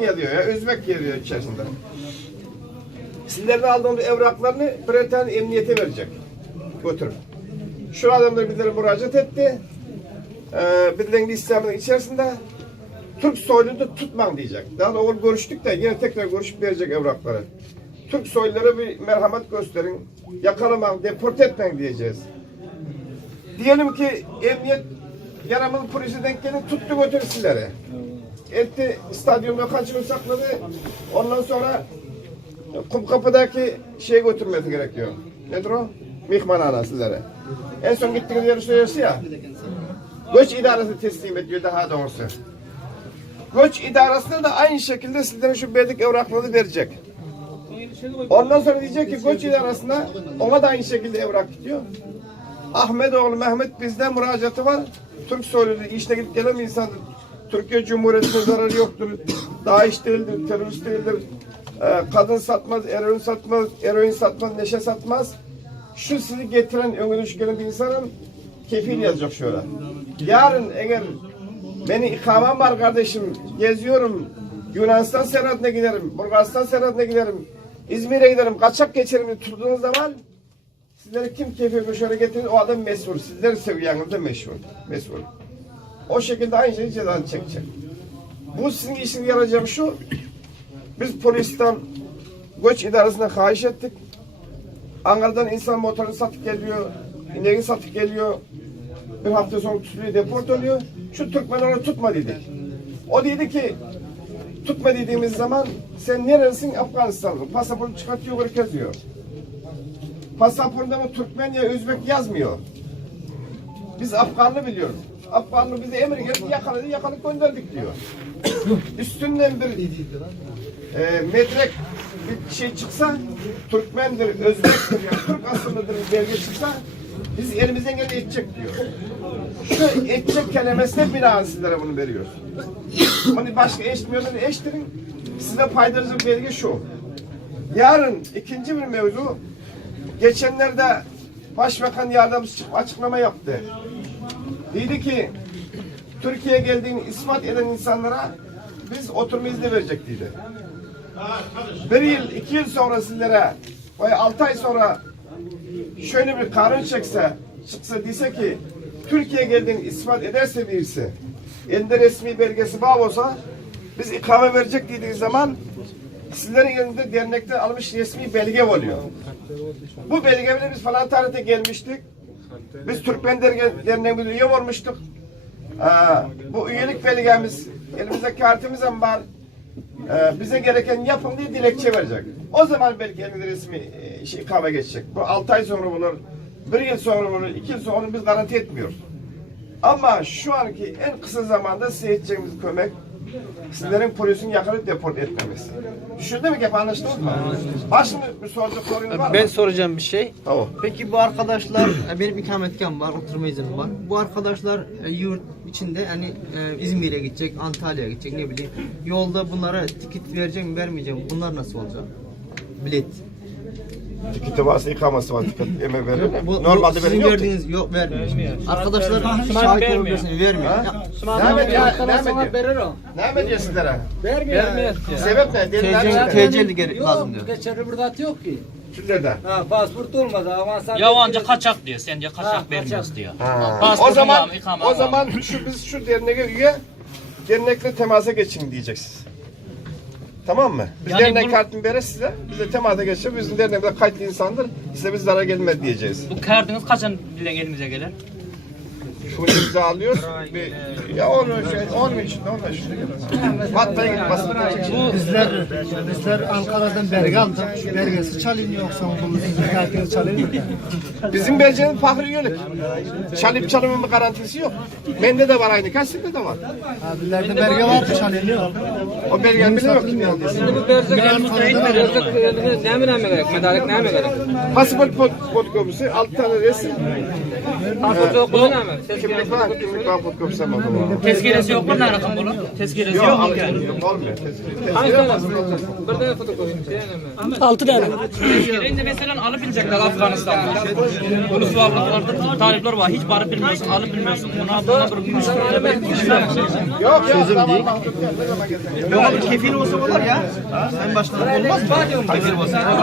diyor ya, Özbek diyor içerisinde. Sizlerden aldığımız evraklarını Britanya emniyete verecek. Götürüp. Şu adamlar bizlere müracaat etti. Bizlerin listeminin içerisinde Türk soyluluğunu tutmam diyecek. Daha doğru görüştük de yine tekrar görüşüp verecek evrakları. Türk soylulara bir merhamet gösterin. Yakalamam, deport etmem diyeceğiz. Diyelim ki emniyet yaramın polisi denk gelin, tuttu götürür sizlere. Etti, stadyumda kaç gün sakladı. Ondan sonra Kumkapı'daki götürmesi gerekiyor. Nedir o? Mihmanana sizlere. En son gittiğiniz yeri söylüyorsun ya. Göç idaresi teslim ediyor daha doğrusu. Göç idaresine de aynı şekilde sizlere şu belirlik evrakları verecek. Ondan sonra diyecek ki göç idaresine ona da aynı şekilde evrak gidiyor. Ahmetoğlu Mehmet bizden müracaatı var. Türk soyluluğu işte gidip gelen bir insandır. Türkiye Cumhuriyeti'ne zararı yoktur. DAEŞ değildir, terörist değildir. Kadın satmaz, eroin satmaz, neşe satmaz. Şu sizi getiren, önüne gelen bir insanın kefil yazacak şöyle. Yarın eğer beni ikamem var kardeşim, geziyorum, Yunanistan seyahatine giderim, Bulgaristan seyahatine giderim, İzmir'e giderim, kaçak geçerim tuttuğunuz zaman sizleri kim kefil köşeye getirir, o adam mesul. Sizler seviyenizde meşhur, mesul. O şekilde aynı şeyi cezanı çekecek. Bu sizin işin yarayacağım şu, biz polisten göç idaresine kahiş ettik. Ankara'dan insan motorunu satıp geliyor, ineği satıp geliyor. Bir hafta sonra tutuluyor, deport oluyor. Şu Türkmen onu tutma dedik. O dedi ki, tutma dediğimiz zaman sen neresin? Afganistanlı. Pasaportu çıkartıyor, herkes diyor. Pasaporunda mı Türkmen ya Özbek yazmıyor. Biz Afganlı biliyoruz. Afganlı bizi emir geldi, yakaladık gönderdik diyor. Üstünden bir medrek bir şey çıksa, Türkmendir, Özbektir, yani Türk asıllıdır bir belge çıksa, biz elimizden geleni edecek diyor. Şu edecek kelimesine binaen sizlere bunu veriyoruz. Hani başka eşitmiyorlar, eşittirin. Size faydalı bir belge şu. Yarın ikinci bir mevzu, geçenlerde Başbakan Yardımcısı çıkıp açıklama yaptı. Dedi ki, Türkiye'ye geldiğini ispat eden insanlara biz oturma izni verecek dedi. Bir yıl, 2 yıl sonra sizlere, veya 6 ay sonra şöyle bir kanun çıksa dese ki, Türkiye'ye geldiğini ispat ederse birisi, elinde resmi belgesi bağ olsa, biz ikame verecek dediği zaman, sizlerin elinde dernekten almış resmi belge oluyor. Bu belgeyle biz falan tarihte gelmiştik. Biz Türkmen Derneği'nde üye olmuştuk. Bu üyelik belgemiz, elimizde kartımız var. Bize gereken yapın diye dilekçe verecek. O zaman belki elinde resmi ikame geçecek. Bu 6 ay sonra olur, 1 yıl sonra olur, 2 yıl sonra onu biz garanti etmiyoruz. Ama şu anki en kısa zamanda size edeceğimiz kömek, sizlerin polisin yakalayıp deport etmemesi. Düşündün mü ki anlaştınız mı? Başını bir soracak sorunuz var mı? Ben soracağım bir şey. Tamam. Peki bu arkadaşlar, benim ikametgahım var, oturma iznim var. Bu arkadaşlar yurt içinde yani İzmir'e gidecek, Antalya'ya gidecek, ne bileyim. Yolda bunlara tiket verecek mi, vermeyecek mi? Bunlar nasıl olacak? Bilet. Tiketi varsa ikaması var, tiket yemek verir. Normalde sizin verdiğiniz yok, vermiyor. Arkadaşlar şahit olabilirsiniz, vermiyor. Ne diyor sizlere? Vermiyor. Sebep ne? TC'li lazım diyor. Geçerli burada yok ki. Şurada. Ha, pasport olmaz ama sen Yabancı kaçak diyor. Sence kaçak vermiyoruz diyor. O zaman biz şu derneğe üye, dernekle temasa geçin diyeceksiniz. Tamam mı? Biz Yani dernek kartını veririz size. Biz de temasa geçeceğiz. Bizim dernekte kayıtlı insandır. Size biz zarar gelmez diyeceğiz. Bu kartınız kaçan elimize gelir? Şunu imza alıyoruz. Ya onu için matbaya gidip basına Bizler Ankara'dan belge aldık. Şu belgesi çalayım yoksa onun belgesi çalayım mı? bizim belgenin fahri üyelik. Çalıp çalımın garantisi yok. Bende de var aynı. Kaçsında da var. Abilerde belge var çalınıyor. O belgenin bile yok. Kim aldıysa. bu berzek ne mi gerek? Medalik ne mi gerek? Pasaport fotokopusu, 6 tane resim. Pasport okudu ne mi? kimlik var, fotokopi var. Tezkiresi yok mu? Ne rakam olur? Tezkiresi yok mu yani? Yok, olmuyor. Tezkere. Hangi tane? Bir tane fotokopi. 6 tane. Tezkireyi de mesela alıp binecekler Afganistan'da. Polis varlıklarda talipler var. Hiç barıp bilmiyorsun, alıp bilmiyorsun. Buna bir Yok, çözüm değil. Yok abi kefil olsa olur ya. Sen başkanım olmaz mı? Kefil olsa.